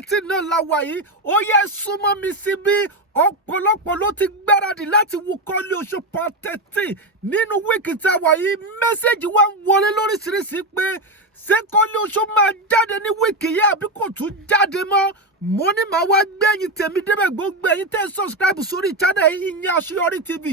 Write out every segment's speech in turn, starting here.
13 náà la wà yìí ó yẹ súnmọ́ mi síbí ọ̀pọ̀lọpọ̀ ló ti gbáradì láti wo Koleoso part 13 nínú wíìkì tí a wà yìí mẹ́sẹ̀gì wa ń wọlé lóríṣiríṣi pé ṣé Koleoso máa jáde ní wíìkì yìí àbí kò tún jáde mọ́ mo ní màá wá gbẹ̀yìn tèmi débẹ̀ gbogbo ẹ̀yin tẹ́ subscribe sórí channel yìí Ìyìn Àṣeyọrí TV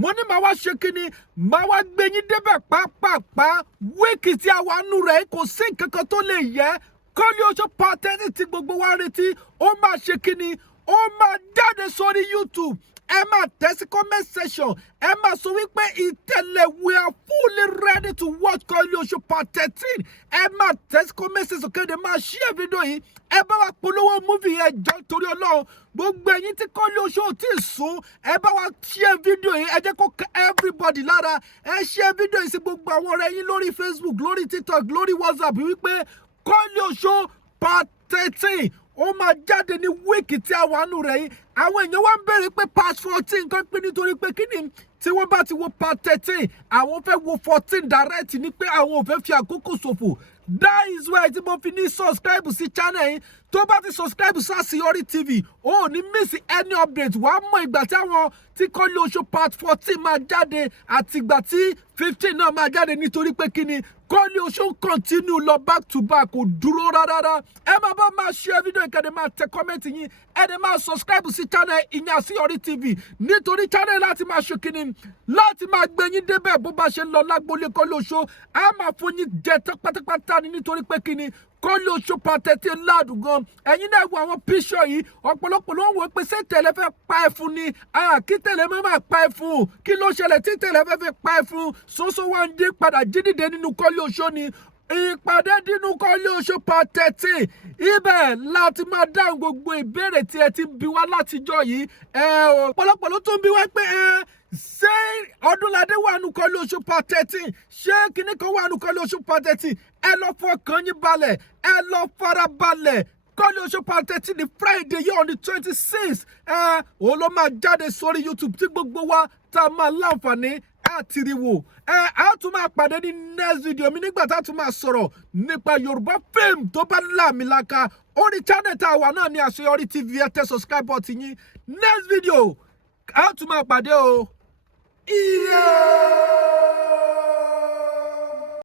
mo ní màá wá ṣe kíni màá wá gbẹ̀yìn débẹ̀ pàápàá wíìkì tí a wà nù rẹ̀ kò sí nǹkan kan tó lè yẹ Koleoso part 13 tí gbogbo wa retí ó máa ṣe kíni ó máa jáde sórí YouTube ẹ máa tẹ̀ sí comment section ẹ máa sọ wípé Itele we are fully ready to watch Koleoso part 13 ẹ máa tẹ̀ sí comment section kéde máa share video yìí ẹ bá wa polówó movie yẹn jọ torí Ọlọ́run gbogbo ẹ̀yin tí Koleoso ò tí ì sùn ẹ bá wa share video yìí ẹ jẹ́ kó everybody lára ẹ share video yìí sí gbogbo àwọn ọ̀rẹ́ yín lórí Facebook lórí TikTok lórí WhatsApp wípé Koleoso part 13 ó máa jáde ní wíìkì tí a wà nù rẹ̀ yìí àwọn èèyàn wá ń béèrè pé part 14 kan pé nítorí pé kí ni tí wọ́n bá ti wo part 13 àwọn fẹ́ wo 14 direct ní pé àwọn ò fẹ́ fi àkókò ṣòfò that is why tí mo fi ní subscribe sí channel yìí tó bá ti subscribe sí Àṣeyọrí TV ó ní miss any update wàá mọ ìgbà tí àwọn tí Koleoso part 14 máa jáde àti ìgbà tí 15 náà máa jáde nítorí pé kí ni Koleoso continue lọ back to back kò dúró rárá ẹ máa bá máa share video ìkàdé máa tẹ comment yín ẹ dẹ̀ máa subscribe sí channel Ìyìn Àṣeyọrí TV nítorí channel láti máa ṣe kíni láti máa gbé yín débẹ̀ bó bá ṣe lọ lágbólé Koleoso a máa fún yín jẹ pátápátá ni nítorí pé kíni Koleoso part 13 ládùn gan ẹ̀yin náà wo àwọn picture yìí ọ̀pọ̀lọpọ̀ ló ń wò pé ṣé Itele fẹ́ pa ẹfun ni kí Itele máa pa ẹfun kí ló ṣẹlẹ̀ tí Itele fẹ́ pa ẹfun ṣoṣo wá ń dé padà jídìde nínú Koleoso ni ìpàdé nínú Koleoso part 13 ibẹ̀ láti máa dáhùn gbogbo ìbéèrè tí ẹ ti bí wá látijọ́ yìí ọ̀pọ̀lọpọ̀ ló tún bí wá pé ṣé Ọdúnládé wà nù Koleoso part 13 ṣé kíní kan wà nù Koleoso part 13 ẹ lọ fọkàn yín balẹ̀ ẹ lọ fara balẹ̀ Koleoso part 13 ní Friday yìí on the 26th òun ló máa jáde sórí YouTube tí gbogbo wa tá a máa láǹfààní àti rí wò a tún máa pàdé ní next video mi nígbà tá a tún máa sọ̀rọ̀ nípa Yorùbá fíìmù tó bá láàmìlaka orí channel tá a wà náà ní Àṣeyọrí TV ẹ tẹ subscribe button yín next video a tún máa pàdé o. Yeah.